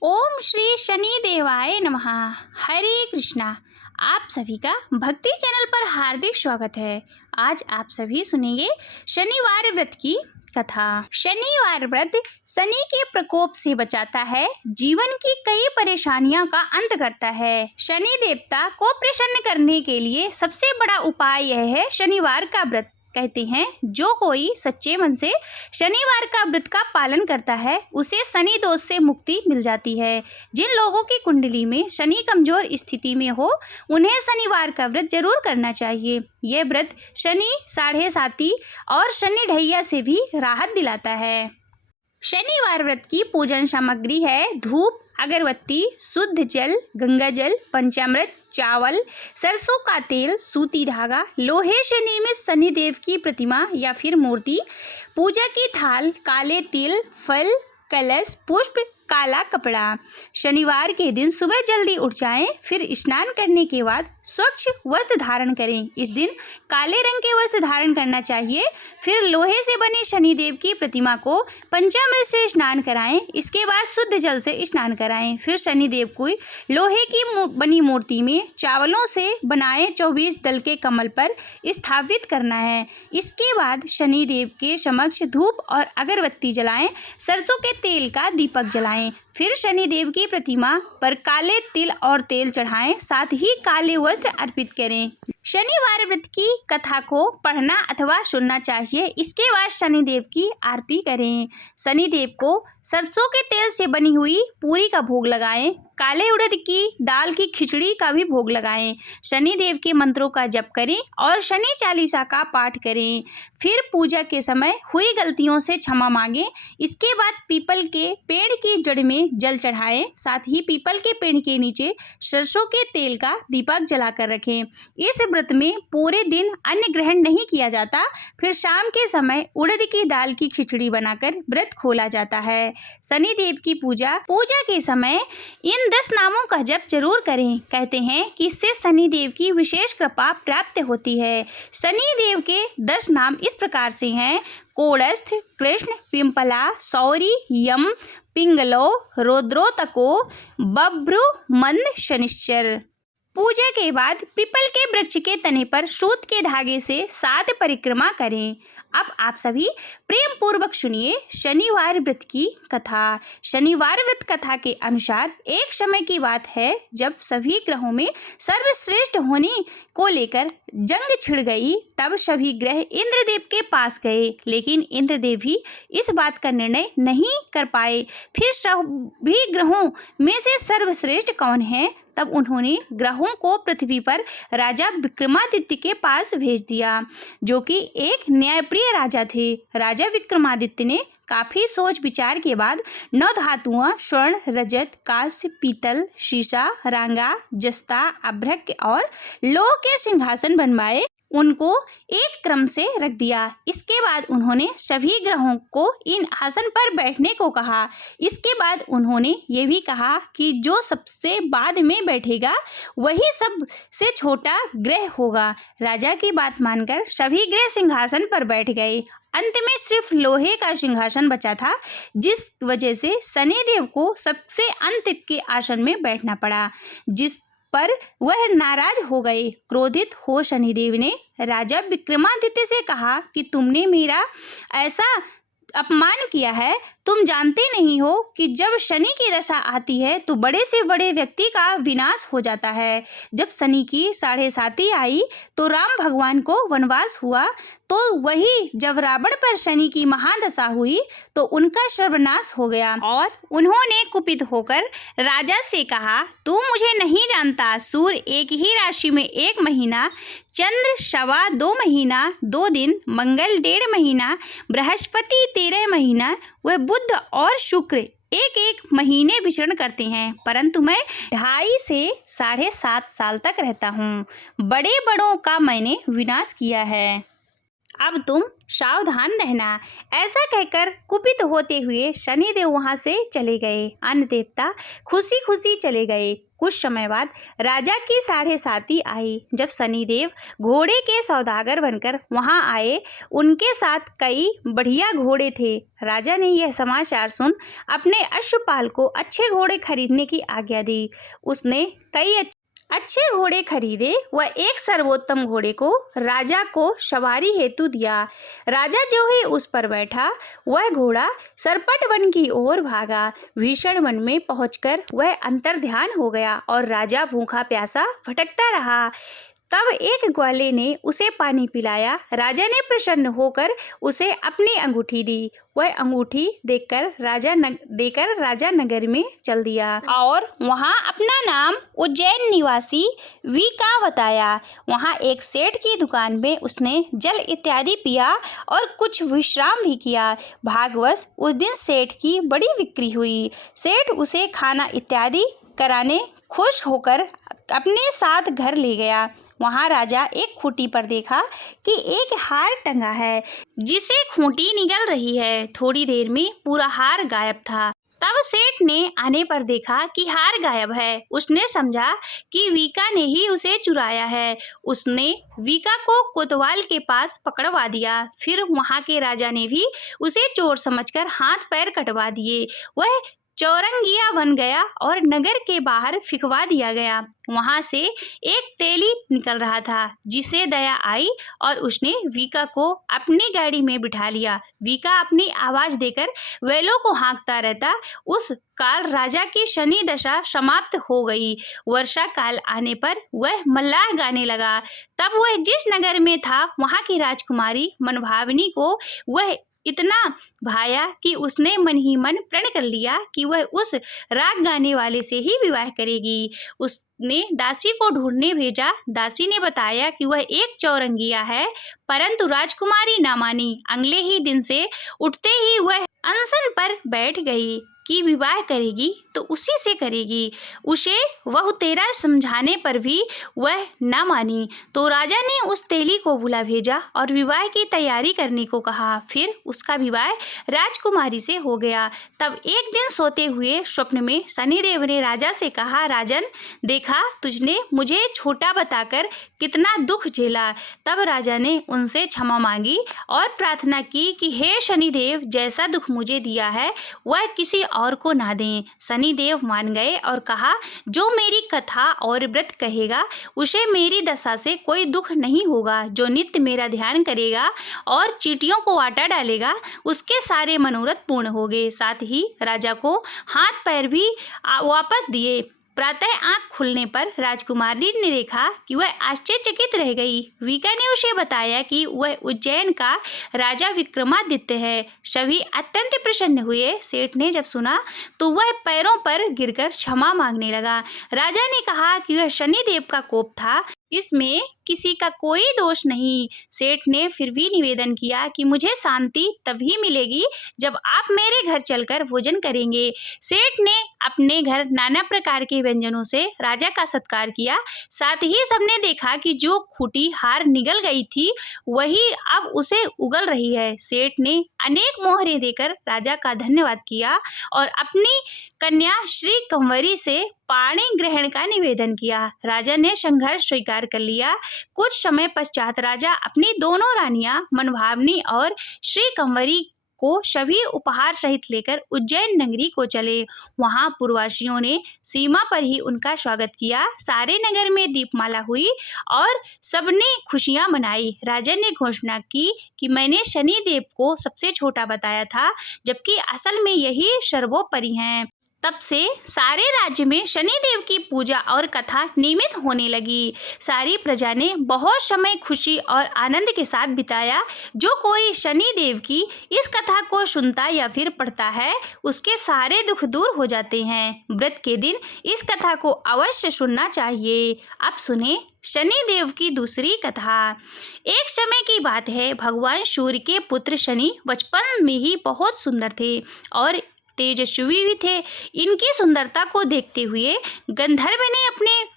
ओम श्री शनि देवाय नमः। हरे कृष्णा। आप सभी का भक्ति चैनल पर हार्दिक स्वागत है। आज आप सभी सुनेंगे शनिवार व्रत की कथा। शनिवार व्रत शनि के प्रकोप से बचाता है, जीवन की कई परेशानियों का अंत करता है। शनि देवता को प्रसन्न करने के लिए सबसे बड़ा उपाय यह है शनिवार का व्रत। कहते हैं जो कोई सच्चे मन से शनिवार का व्रत का पालन करता है उसे शनि दोष से मुक्ति मिल जाती है। जिन लोगों की कुंडली में शनि कमजोर स्थिति में हो उन्हें शनिवार का व्रत जरूर करना चाहिए। यह व्रत शनि साढ़े साती और शनि ढैया से भी राहत दिलाता है। शनिवार व्रत की पूजन सामग्री है धूप, अगरबत्ती, शुद्ध जल, गंगा जल, पंचामृत, चावल, सरसों का तेल, सूती धागा, लोहे से निर्मित शनिदेव की प्रतिमा या फिर मूर्ति, पूजा की थाल, काले तिल, फल, कलश, पुष्प, काला कपड़ा। शनिवार के दिन सुबह जल्दी उठ जाएं, फिर स्नान करने के बाद स्वच्छ वस्त्र धारण करें। इस दिन काले रंग के वस्त्र धारण करना चाहिए। फिर लोहे से बनी शनिदेव की प्रतिमा को पंचामृत से स्नान कराएं। इसके बाद शुद्ध जल से स्नान कराएं। फिर शनिदेव को लोहे की बनी मूर्ति में चावलों से बनाए 24 दल के कमल पर स्थापित करना है। इसके बाद शनिदेव के समक्ष धूप और अगरबत्ती जलाएं, सरसों के तेल का दीपक जलाएं। फिर शनिदेव की प्रतिमा पर काले तिल और तेल चढ़ाएं, साथ ही काले वस्त्र अर्पित करें। शनिवार व्रत की कथा को पढ़ना अथवा सुनना चाहिए। इसके बाद शनिदेव की आरती करें। शनिदेव को सरसों के तेल से बनी हुई पूरी का भोग लगाएं। काले उड़द की दाल की खिचड़ी का भी भोग लगाएं। शनिदेव के मंत्रों का जप करें और शनि चालीसा का पाठ करें। फिर पूजा के समय हुई गलतियों से क्षमा मांगें। इसके बाद पीपल के पेड़ की जड़ में जल चढ़ाएं, साथ ही पीपल के पेड़ के नीचे सरसों के तेल का दीपक जलाकर रखें। इस व्रत में पूरे दिन अन्न ग्रहण नहीं किया जाता। फिर शाम के समय उड़द की दाल की खिचड़ी बनाकर व्रत खोला जाता है। शनिदेव की पूजा के समय इन 10 नामों का जप जरूर करें। कहते हैं कि इससे शनिदेव की विशेष कृपा प्राप्त होती है। शनिदेव के 10 नाम इस प्रकार से हैं: कोड़स्थ, कृष्ण, पिंपला, सौरी, यम, पिंगलो, रुद्रोतको, बभ्रु, मंद, शनिश्चर। पूजा के बाद पीपल के वृक्ष के तने पर सूत के धागे से 7 परिक्रमा करें। अब आप सभी प्रेम पूर्वक सुनिए शनिवार व्रत की कथा। शनिवार व्रत कथा के अनुसार एक समय की बात है जब सभी ग्रहों में सर्वश्रेष्ठ होने को लेकर जंग छिड़ गई। तब सभी ग्रह इंद्रदेव के पास गए, लेकिन इंद्रदेव भी इस बात का निर्णय नहीं कर पाए। फिर सभी ग्रहों में से सर्वश्रेष्ठ कौन है? तब उन्होंने ग्रहों को पृथ्वी पर राजा विक्रमादित्य के पास भेज दिया, जो कि एक न्यायप्रिय राजा थे। राजा विक्रमादित्य ने काफी सोच विचार के बाद 9 धातुओं स्वर्ण, रजत, कांस्य, पीतल, शीशा, रांगा, जस्ता, अभ्रक और लोह के सिंहासन बनवाए। उनको एक क्रम से रख दिया। इसके बाद उन्होंने सभी ग्रहों को इन आसन पर बैठने को कहा। इसके बाद उन्होंने ये भी कहा कि जो सबसे बाद में बैठेगा वही सबसे छोटा ग्रह होगा। राजा की बात मानकर सभी ग्रह सिंहासन पर बैठ गए। अंत में सिर्फ लोहे का सिंहासन बचा था, जिस वजह से शनिदेव को सबसे अंत के आसन में बैठना पड़ा, जिस पर वह नाराज हो गए। क्रोधित हो शनिदेव ने राजा विक्रमादित्य से कहा कि तुमने मेरा ऐसा अपमान किया है। तुम जानते नहीं हो कि जब शनि की दशा आती है तो बड़े से बड़े व्यक्ति का विनाश हो जाता है। जब शनि की साढ़े साती आई तो राम भगवान को वनवास हुआ, तो वही जब रावण पर शनि की महादशा हुई तो उनका सर्वनाश हो गया और उन्होंने कुपित होकर राजा से कहा, तू मुझे नहीं जानता। सूर्य एक ही राशि में 1 महीना, चंद्र 2.25 महीना 2 दिन, मंगल 1.5 महीना, बृहस्पति 13 महीना, वह बुध और शुक्र 1-1 महीने विचरण करते हैं, परंतु मैं 2.5 से 7.5 साल तक रहता हूँ। बड़े बड़ों का मैंने विनाश किया है। अब तुम सावधान रहना। ऐसा कहकर कुपित होते हुए शनिदेव वहां से चले गए। अन्य देवता खुशी खुशी चले गए। कुछ समय बाद राजा की साढ़े साथी आई। जब शनिदेव घोड़े के सौदागर बनकर वहां आए, उनके साथ कई बढ़िया घोड़े थे। राजा ने यह समाचार सुन अपने अश्वपाल को अच्छे घोड़े खरीदने की आज्ञा दी। उसने कई अच्छे घोड़े खरीदे। वह एक सर्वोत्तम घोड़े को राजा को सवारी हेतु दिया। राजा जो ही उस पर बैठा, वह घोड़ा सरपट वन की ओर भागा। भीषण वन में पहुंचकर वह अंतर्ध्यान हो गया और राजा भूखा प्यासा भटकता रहा। तब एक ग्वाले ने उसे पानी पिलाया। राजा ने प्रसन्न होकर उसे अपनी अंगूठी दी। वह अंगूठी देकर राजा नगर में चल दिया और वहां अपना नाम उज्जैन निवासी वी का बताया। वहां एक सेठ की दुकान में उसने जल इत्यादि पिया और कुछ विश्राम भी किया। भाग्यवश उस दिन सेठ की बड़ी बिक्री हुई। सेठ उसे खाना इत्यादि कराने खुश होकर अपने साथ घर ले गया। वहां राजा एक खूंटी पर देखा कि एक हार टंगा है, जिसे खूंटी निगल रही है। थोड़ी देर में पूरा हार गायब था। तब सेठ ने आने पर देखा कि हार गायब है। उसने समझा कि वीका ने ही उसे चुराया है। उसने वीका को कोतवाल के पास पकड़वा दिया। फिर वहां के राजा ने भी उसे चोर समझकर हाथ पैर कटवा दिए। वह चौरंगिया बन गया और नगर के बाहर फिकवा दिया गया। वहां से एक तेली निकल रहा था, जिसे दया आई और उसने वीका को अपनी गाड़ी में बिठा लिया। वीका अपनी आवाज देकर बैलों को हाँकता रहता। उस काल राजा की शनि दशा समाप्त हो गई। वर्षा काल आने पर वह मल्लाह गाने लगा। तब वह जिस नगर में था, वहां की राजकुमारी मनभावनी को वह इतना भाया कि उसने मन ही मन प्रण कर लिया कि वह उस राग गाने वाले से ही विवाह करेगी। उसने दासी को ढूंढने भेजा। दासी ने बताया कि वह एक चौरंगिया है, परंतु राजकुमारी ना मानी। अगले ही दिन से उठते ही वह अनशन पर बैठ गई कि विवाह करेगी तो उसी से करेगी। उसे वह तेरा समझाने पर भी वह न मानी। तो राजा ने उस तेली को बुला भेजा और विवाह की तैयारी करने को कहा। फिर उसका विवाह राजकुमारी से हो गया। तब एक दिन सोते हुए स्वप्न में शनिदेव ने राजा से कहा, राजन, देखा तुझने मुझे छोटा बताकर कितना दुख झेला। तब राजा ने उनसे क्षमा मांगी और प्रार्थना की कि हे शनिदेव, जैसा दुख मुझे दिया है वह किसी और को ना दें। शनिदेव मान गए और कहा, जो मेरी कथा और व्रत कहेगा उसे मेरी दशा से कोई दुख नहीं होगा। जो नित्य मेरा ध्यान करेगा और चींटियों को आटा डालेगा, उसके सारे मनोरथ पूर्ण होंगे। साथ ही राजा को हाथ पैर भी वापस दिए। प्रातः आंख खुलने पर राजकुमारी ने देखा कि वह आश्चर्यचकित रह गई। वीका ने उसे बताया कि वह उज्जैन का राजा विक्रमादित्य है। सभी अत्यंत प्रसन्न हुए। सेठ ने जब सुना तो वह पैरों पर गिरकर क्षमा मांगने लगा। राजा ने कहा कि वह शनिदेव का कोप था, इसमें किसी का कोई दोष नहीं। सेठ ने फिर भी निवेदन किया कि मुझे शांति तभी मिलेगी जब आप मेरे घर चलकर भोजन करेंगे। सेठ ने अपने घर नाना प्रकार के व्यंजनों से राजा का सत्कार किया। साथ ही सबने देखा कि जो खूंटी हार निगल गई थी, वही अब उसे उगल रही है। सेठ ने अनेक मोहरे देकर राजा का धन्यवाद किया और अपनी कन्या श्री कंवरी से पाणी ग्रहण का निवेदन किया। राजा ने संघर्ष स्वीकार कर लिया। कुछ समय पश्चात राजा अपनी दोनों रानियां मनभावनी और श्री कंवरी को सभी उपहार सहित लेकर उज्जैन नगरी को चले। वहां पूर्ववासियों ने सीमा पर ही उनका स्वागत किया। सारे नगर में दीपमाला हुई और सबने खुशियां मनाई। राजा ने घोषणा की कि मैंने शनिदेव को सबसे छोटा बताया था, जबकि असल में यही सर्वोपरि हैं। तब से सारे राज्य में शनिदेव की पूजा और कथा नियमित होने लगी। सारी प्रजा ने बहुत समय खुशी और आनंद के साथ बिताया। जो कोई शनिदेव की इस कथा को सुनता या फिर पढ़ता है, उसके सारे दुख दूर हो जाते हैं। व्रत के दिन इस कथा को अवश्य सुनना चाहिए। अब सुने शनिदेव की दूसरी कथा। एक समय की बात है, भगवान सूर्य के पुत्र शनि बचपन में ही बहुत सुंदर थे और तेजस्वी भी थे। इनकी सुंदरता को देखते हुए गंधर्व ने अपने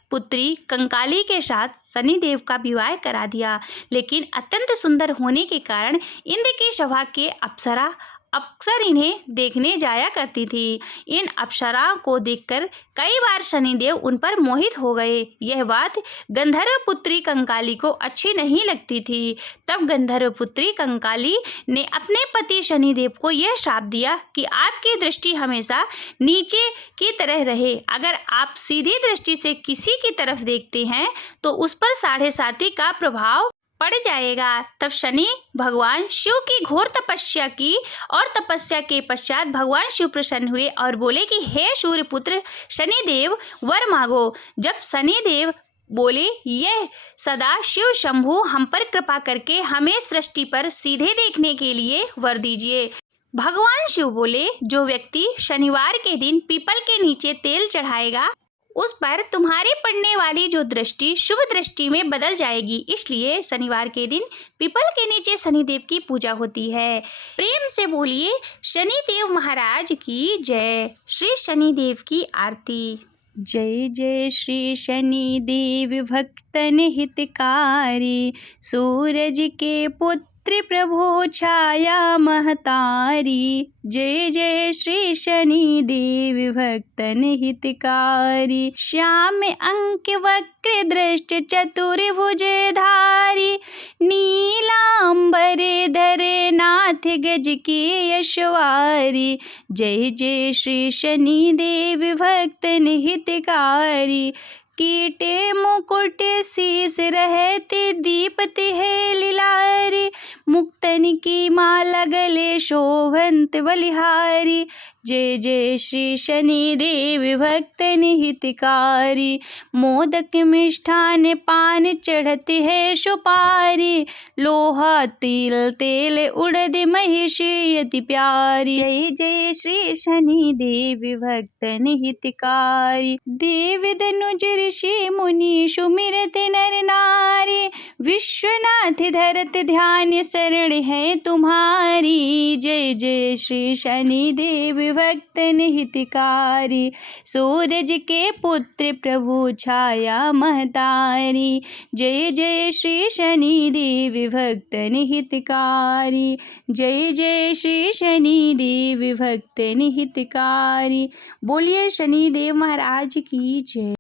पुत्री कंकाली के साथ शनिदेव का विवाह करा दिया। लेकिन अत्यंत सुंदर होने के कारण इंद्र की सभा के अप्सरा अक्सर इन्हें देखने जाया करती थी। इन अप्सराओं को देखकर कई बार शनिदेव उन पर मोहित हो गए। यह बात गंधर्व पुत्री कंकाली को अच्छी नहीं लगती थी। तब गंधर्व पुत्री कंकाली ने अपने पति शनिदेव को यह श्राप दिया कि आपकी दृष्टि हमेशा नीचे की तरह रहे। अगर आप सीधी दृष्टि से किसी की तरफ देखते हैं तो उस पर 7.5 का प्रभाव पड़ जाएगा। तब शनि भगवान शिव की घोर तपस्या की और तपस्या के पश्चात भगवान शिव प्रसन्न हुए और बोले कि हे सूर्यपुत्र शनिदेव, वर मांगो। जब शनिदेव बोले, यह सदा शिव शंभु हम पर कृपा करके हमें सृष्टि पर सीधे देखने के लिए वर दीजिए। भगवान शिव बोले, जो व्यक्ति शनिवार के दिन पीपल के नीचे तेल चढ़ाएगा उस पर तुम्हारी पड़ने वाली जो दृष्टि शुभ दृष्टि में बदल जाएगी। इसलिए शनिवार के दिन पीपल के नीचे शनिदेव की पूजा होती है। प्रेम से बोलिए शनिदेव महाराज की जय। श्री शनिदेव की आरती। जय जय श्री शनिदेव भक्तन हितकारी, सूरज के पुत्र प्रभु छाया महतारी। जय जय श्री शनिदेव भक्तन हितकारी, श्याम अंक वक्र दृष्ट चतुर्भुजधारी, नीलांबर धरे नाथ गज की यशवारी। जय जय श्री शनिदेव भक्तन हितकारी, कीटे मुकुट शीस रहते दीपति है लीलारी, मुक्तन की माला गले शोभंत बलिहारी। जय जय श्री शनिदेव भक्तन हितकारी, मोदक मिष्ठान पान चढ़ते है सुपारी, लोहा तिल तेल उड़द महिषी अति प्यारी। जय जय श्री शनिदेव भक्तन हितकारी, देव दनुज ऋषि मुनि सुमिरत नर नारी, विश्वनाथ धरत ध्यान शरण है तुम्हारी। जय जय श्री शनिदेव भक्तन हितकारी, सूरज के पुत्र प्रभु छाया महतारी। जय जय श्री शनिदेव भक्तन हितकारी, जय जय श्री शनिदेव भक्तन हितकारी। बोलिए शनिदेव महाराज की जय।